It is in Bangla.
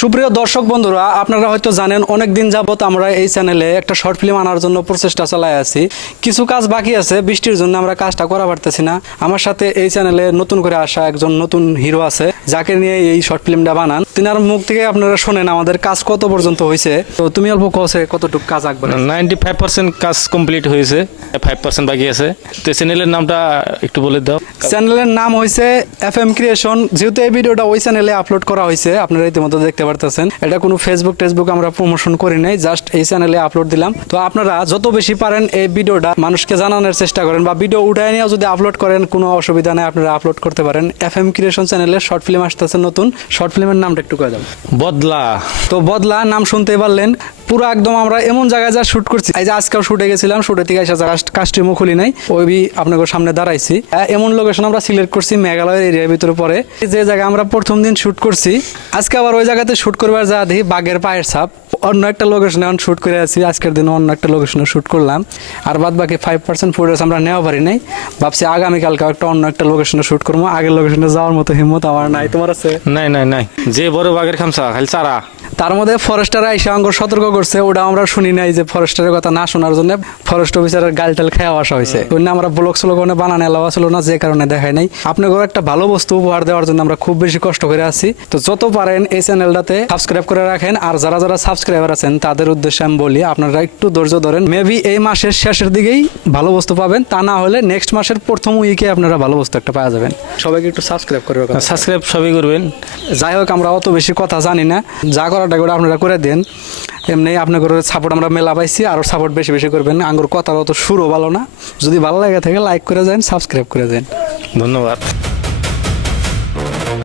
সুপ্রিয় দর্শক বন্ধুরা, আপনারা হয়তো জানেন অনেক দিন যাবত আমরা এই চ্যানেলে একটা শর্ট ফিল্ম আনার জন্য প্রচেষ্টা চালাই আছি। কিছু কাজ বাকি আছে, বৃষ্টির জন্য আমরা কাজটা করা পারতেছি না। আমার সাথে এই চ্যানেলে নতুন করে আসা একজন নতুন হিরো আছে, যাকে নিয়ে এই শর্ট ফিল্মটা বানান। তিনার মুখ থেকে আপনারা শোনেন আমাদের কাজ কত পর্যন্ত হয়েছে। তো তুমি অল্প কষে কতটুকু কাজ আঁকবে? 95% কাজ কমপ্লিট হয়েছে, 5% বাকি আছে। তো চ্যানেলের নামটা একটু বলে দাও। চ্যানেলের নাম হয়েছে FM ক্রিয়েশন। যেহেতু এই ভিডিওটা ওই চ্যানেলে আপলোড করা হয়েছে, আপনারা ইতিমধ্যে দেখতে পারতেছেন। এটা কোনো ফেসবুক আমরা প্রমোশন করি নাই, জাস্ট এই চ্যানেলে আপলোড দিলাম। তো আপনারা যত বেশি পারেন এই ভিডিওটা মানুষকে জানানোর চেষ্টা করেন, বা ভিডিও উঠায় নিয়ে যদি আপলোড করেন কোনো অসুবিধা নেই, আপনারা আপলোড করতে পারেন। FM ক্রিয়েশন চ্যানেলে শর্ট ফিল্ম আসতেছে নতুন। শর্ট ফিল্মের নামটা একটু কয়ে দাও। বদলা। তো বদলা নাম শুনতে পারলেন। পুরো একদম আমরা এমন জায়গায় যা শুট করছি, এই যে আজকেও শুটে গেছিলাম, শুটে থেকে এসে কাস্টিউমও খুলি নাই, ওই আপনাদের সামনে দাঁড়াইছি। এমন লোকেশন আমরা সিলেক্ট করছি মেঘালয়ের এরিয়ার ভিতরে পড়ে, যে জায়গায় আমরা প্রথম দিন শুট করছি। আজকে আবার ওই জায়গাতে শুট করবার যা দেখি বাঘের পায়ের ছাপ। অন্য একটা লোকেশনে শুট করে আছি, আজকের দিনে অন্য একটা লোকেশনে শুট করলাম। আর বাদ বাকি 5% ফুটেজ আমরা নেওয়া পারি নাই। ভাবছি আগামীকালকে একটা অন্য একটা লোকেশনে শুট করবো। আগের লোকেশনে যাওয়ার মতো হিম্মত আমার নাই। তোমার আছে? নাই, যে বড় বাঘের খামসা খালি চারা। তার মধ্যে ফরেস্টার আইসা আঙ্গুর সতর্ক করছে, ওটা আমরা শুনি নাই, যে ফরেস্টারের কথা না শোনার জন্য ফরেস্ট অফিসারের গালটাল খেয়ে আসা হয়েছে। ওই না আমরা ব্লগ স্লোগানে বানানো এলাও ছিল না, যে কারণে দেখায় নাই। আপনাদের একটা ভালো বস্তু উপহার দেওয়ার জন্য আমরা খুব বেশি কষ্ট করে আছি। তো যত পারেন এই চ্যানেলটাতে সাবস্ক্রাইব করে রাখেন। আর যারা যারা সাবস্ক্রাইবার আছেন তাদের উদ্দেশ্যে আমি বলি, আপনারা একটু ধৈর্য ধরেন। মেবি এই মাসের শেষের দিকেই ভালো বস্তু পাবেন, তা না হলে নেক্সট মাসের প্রথম উইকে আপনারা ভালো বস্তু একটা পাওয়া যাবেন। সবাইকে একটু সাবস্ক্রাইব করে রাখবেন। সাবস্ক্রাইব সবই করবেন। যাই হোক, আমরা অত বেশি কথা জানি না, যা করাটা করে আপনারা করে দেন। এমনি আপনাদের সাপোর্ট আমরা মেলা পাইছি, আরও সাপোর্ট বেশি বেশি করবেন। আঙ্গুর কথার অত সুরও ভালো না। যদি ভালো লাগে থাকে লাইক করে যান, সাবস্ক্রাইব করে যান। ধন্যবাদ।